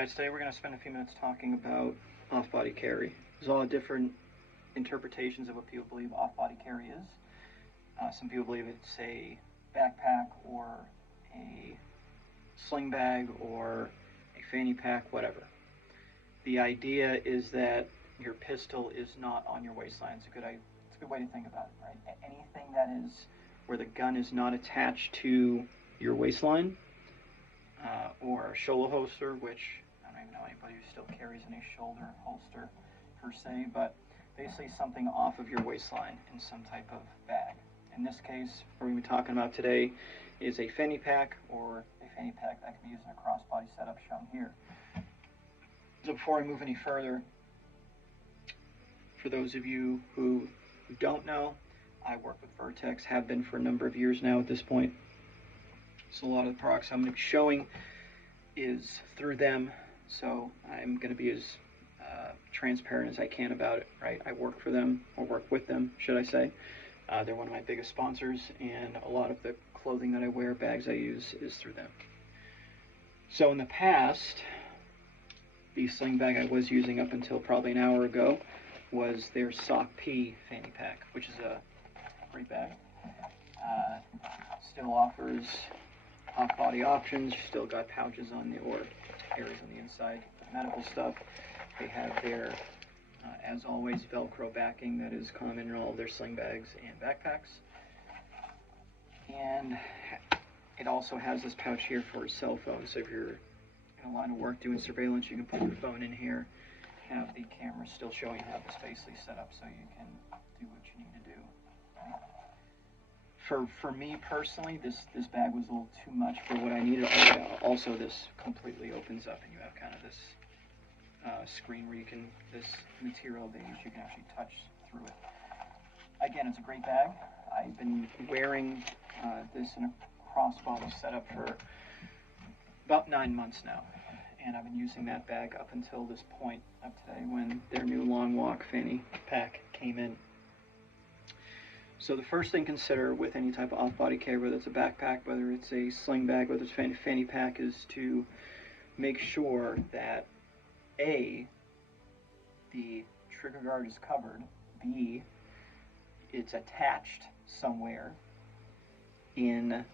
guys, today we're going to spend a few minutes talking about off-body carry. There's a lot of different interpretations of what people believe off-body carry is. Some people believe it's a backpack or a sling bag or a fanny pack, whatever. The idea is that your pistol is not on your waistline. It's a good way to think about it, right? Anything that is where the gun is not attached to your waistline, or a shoulder holster, which I don't even know anybody who still carries any shoulder holster per se, but basically something off of your waistline in some type of bag. In this case, what we're going to be talking about today is a fanny pack, or a fanny pack that can be used in a crossbody setup shown here. So before I move any further, for those of you who don't know, I work with Vertx, have been for a number of years now at this point. So a lot of the products I'm going to be showing is through them, so I'm going to be as transparent as I can about it, right? I work for them, or work with them, should I say. They're one of my biggest sponsors, and a lot of the clothing that I wear, bags I use, is through them. So in the past, the sling bag I was using up until probably an hour ago was their Sock P fanny pack, which is a great bag. Still offers off-body options. Still got pouches on the, or areas on the inside, medical stuff. They have their, as always, Velcro backing that is common in all of their sling bags and backpacks. And it also has this pouch here for a cell phone, so if you're in a line of work doing surveillance, you can put your phone in here, have the camera still showing how it's basically set up so you can do what you need to do. For me personally, this bag was a little too much for what I needed. Also, this completely opens up and you have kind of this screen where you can, this material they use, you can actually touch through it. Again, it's a great bag. I've been wearing this in a crossbody setup for about 9 months now, and I've been using that bag up until this point of today when their new Long Walk Fanny Pack came in. So the first thing to consider with any type of off-body carry, whether it's a backpack, whether it's a sling bag, whether it's a fanny pack, is to make sure that A, the trigger guard is covered, B, it's attached somewhere in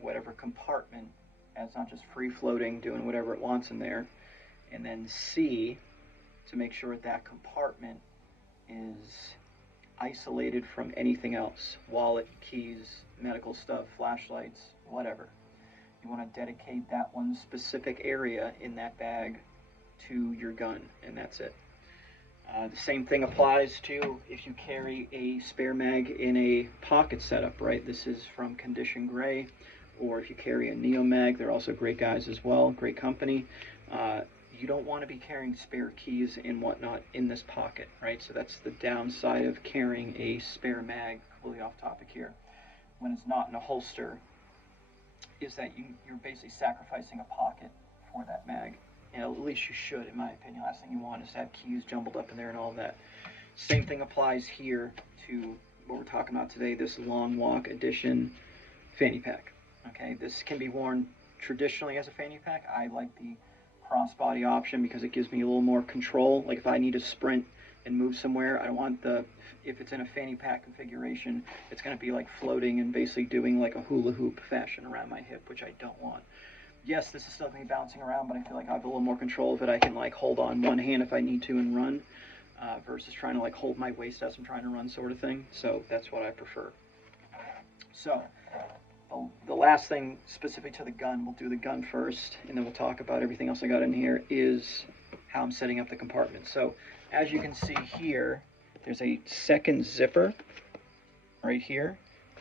whatever compartment, and it's not just free-floating, doing whatever it wants in there, and then C, to make sure that compartment is isolated from anything else, wallet, keys, medical stuff, flashlights, whatever. You want to dedicate that one specific area in that bag to your gun, and that's it. The same thing applies to if you carry a spare mag in a pocket setup, right? This is from Condition Gray, or if you carry a Neo mag, they're also great guys as well, great company. You don't want to be carrying spare keys and whatnot in this pocket, right? So that's the downside of carrying a spare mag, completely off topic here, when it's not in a holster, is that you're basically sacrificing a pocket for that mag. And at least you should, in my opinion. Last thing you want is to have keys jumbled up in there and all of that. Same thing applies here to what we're talking about today, this Long Walk Edition fanny pack. Okay, this can be worn traditionally as a fanny pack. I like the crossbody option because it gives me a little more control. Like if I need to sprint and move somewhere, I don't want if it's in a fanny pack configuration, it's going to be like floating and basically doing like a hula hoop fashion around my hip, which I don't want. Yes, this is still going to be bouncing around, but I feel like I have a little more control of it. I can like hold on one hand if I need to and run, versus trying to like hold my waist as I'm trying to run, sort of thing. So that's what I prefer. So the last thing specific to the gun, we'll do the gun first, and then we'll talk about everything else I got in here, is how I'm setting up the compartment. So as you can see here, there's a second zipper right here.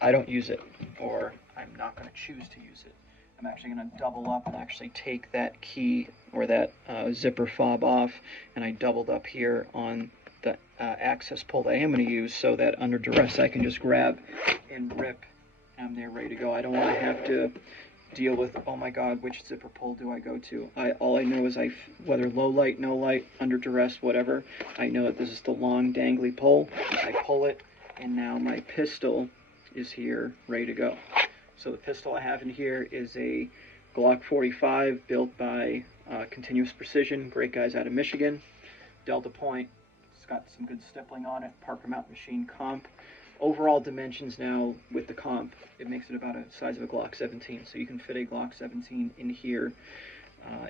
I don't use it, or I'm not going to choose to use it. I'm actually going to double up and actually take that key or that zipper fob off, and I doubled up here on the access pull that I am going to use, so that under duress I can just grab and rip. I'm there ready to go. I don't want to have to deal with, oh my god, which zipper pull do I go to? All I know is whether low light, no light, under duress, whatever, I know that this is the long dangly pull. I pull it, and now my pistol is here ready to go. So the pistol I have in here is a Glock 45 built by Continuous Precision, great guys out of Michigan. Delta Point, it's got some good stippling on it. Parker Mountain Machine comp. Overall dimensions now with the comp, it makes it about a size of a Glock 17. So you can fit a Glock 17 in here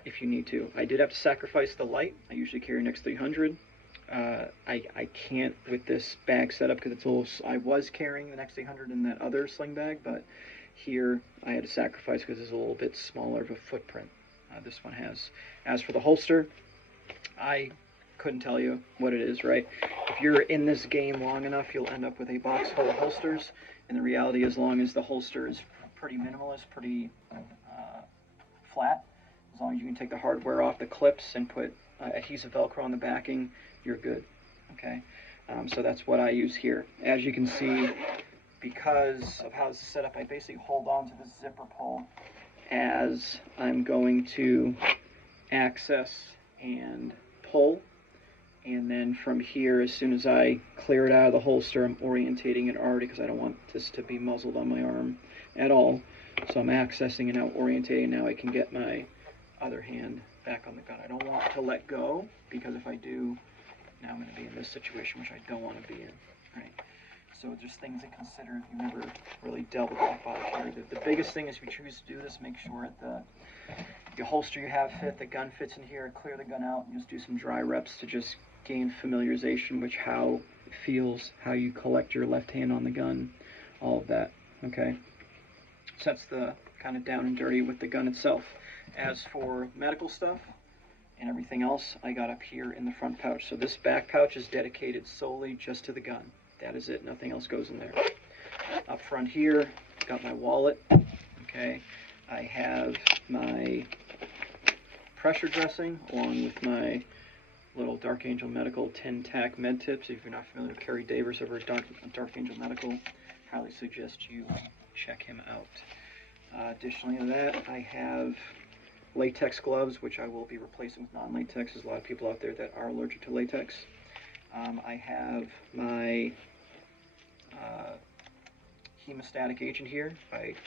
if you need to. I did have to sacrifice the light. I usually carry an X300. I can't with this bag setup because it's a little. I was carrying the X300 in that other sling bag, but here I had to sacrifice because it's a little bit smaller of a footprint. This one has. As for the holster, I couldn't tell you what it is, right? If you're in this game long enough, you'll end up with a box full of holsters, and the reality, as long as the holster is pretty minimalist, pretty flat, as long as you can take the hardware off the clips and put adhesive Velcro on the backing, you're good, okay? So that's what I use here. As you can see, because of how this is set up, I basically hold on to the zipper pull as I'm going to access and pull, and then from here, as soon as I clear it out of the holster, I'm orientating it already because I don't want this to be muzzled on my arm at all. So I'm accessing and now orientating. Now I can get my other hand back on the gun. I don't want to let go because if I do, now I'm going to be in this situation, which I don't want to be in, right? So there's things to consider if you've never really dealt with that body carry. The biggest thing is if you choose to do this, make sure that the holster you have fit, the gun fits in here, clear the gun out, and just do some dry reps to just gain familiarization with how it feels, how you collect your left hand on the gun, all of that, okay? So that's the kind of down and dirty with the gun itself. As for medical stuff and everything else, I got up here in the front pouch. So this back pouch is dedicated solely just to the gun. That is it, nothing else goes in there. Up front here, got my wallet, okay? I have my pressure dressing along with my little Dark Angel Medical 10-tack med tips. If you're not familiar with Kerry Davis over at Dark Angel Medical, highly suggest you check him out. Additionally to that, I have latex gloves, which I will be replacing with non-latex. There's a lot of people out there that are allergic to latex. I have my hemostatic agent here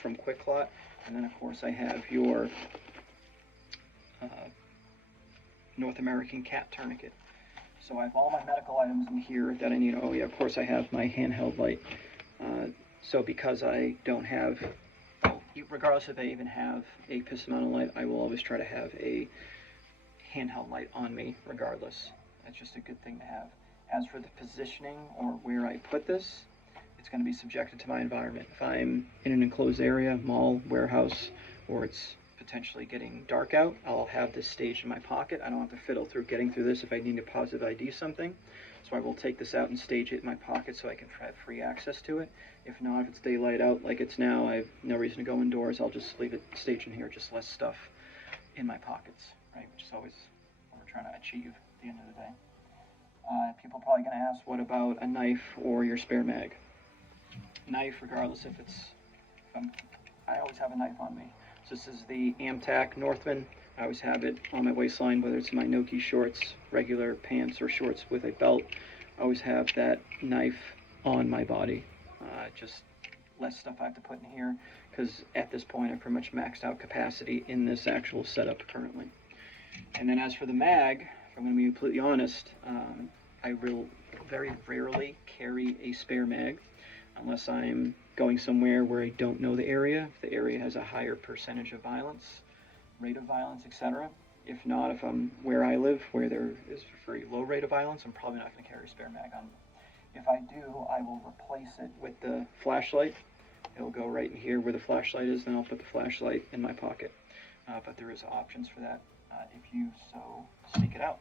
from Quick Clot, and then of course I have your North American cat tourniquet. So I have all my medical items in here that I need. Oh yeah, of course I have my handheld light. So because I don't have, regardless if I even have a piston mounted light, I will always try to have a handheld light on me regardless. That's just a good thing to have. As for the positioning or where I put this, it's going to be subjected to my environment. If I'm in an enclosed area, mall, warehouse, or it's potentially getting dark out, I'll have this staged in my pocket. I don't have to fiddle through getting through this if I need to positive ID something. So I will take this out and stage it in my pocket so I can have free access to it. If not, if it's daylight out like it's now, I have no reason to go indoors. I'll just leave it staged in here, just less stuff in my pockets, right? Which is always what we're trying to achieve at the end of the day. People are probably going to ask, what about a knife or your spare mag? Knife, regardless if I always have a knife on me. So this is the Amtac Northman. I always have it on my waistline, whether it's my Noki shorts, regular pants, or shorts with a belt. I always have that knife on my body. Just less stuff I have to put in here, because at this point I pretty much maxed out capacity in this actual setup currently. And then as for the mag, if I'm going to be completely honest, I will very rarely carry a spare mag unless I'm going somewhere where I don't know the area, if the area has a higher percentage of violence, rate of violence, etc. If not, if I'm where I live, where there is a very low rate of violence, I'm probably not going to carry a spare mag on me. If I do, I will replace it with the flashlight. It'll go right in here where the flashlight is, then I'll put the flashlight in my pocket. But there is options for that if you so seek it out.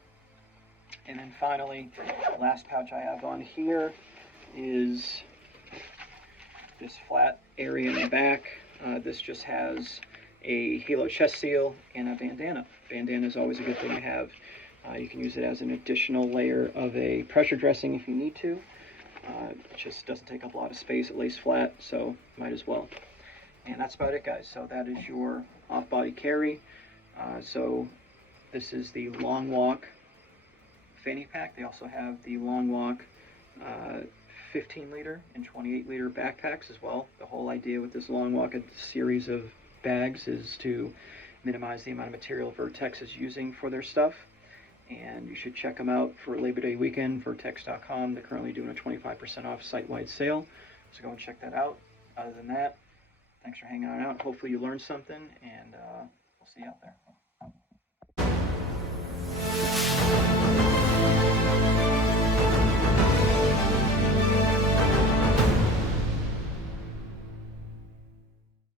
And then finally, last pouch I have on here is this flat area in the back. This just has a Halo chest seal and a bandana. Bandana is always a good thing to have. You can use it as an additional layer of a pressure dressing if you need to. It just doesn't take up a lot of space. It lays flat, so might as well. And that's about it, guys. So that is your off-body carry. So this is the Long Walk Fanny Pack. They also have the Long Walk 15-liter and 28-liter backpacks as well. The whole idea with this Long Walk, a series of bags, is to minimize the amount of material Vertx is using for their stuff. And you should check them out for Labor Day weekend, Vertx.com. They're currently doing a 25% off site-wide sale, so go and check that out. Other than that, thanks for hanging out. Hopefully you learned something, and we'll see you out there.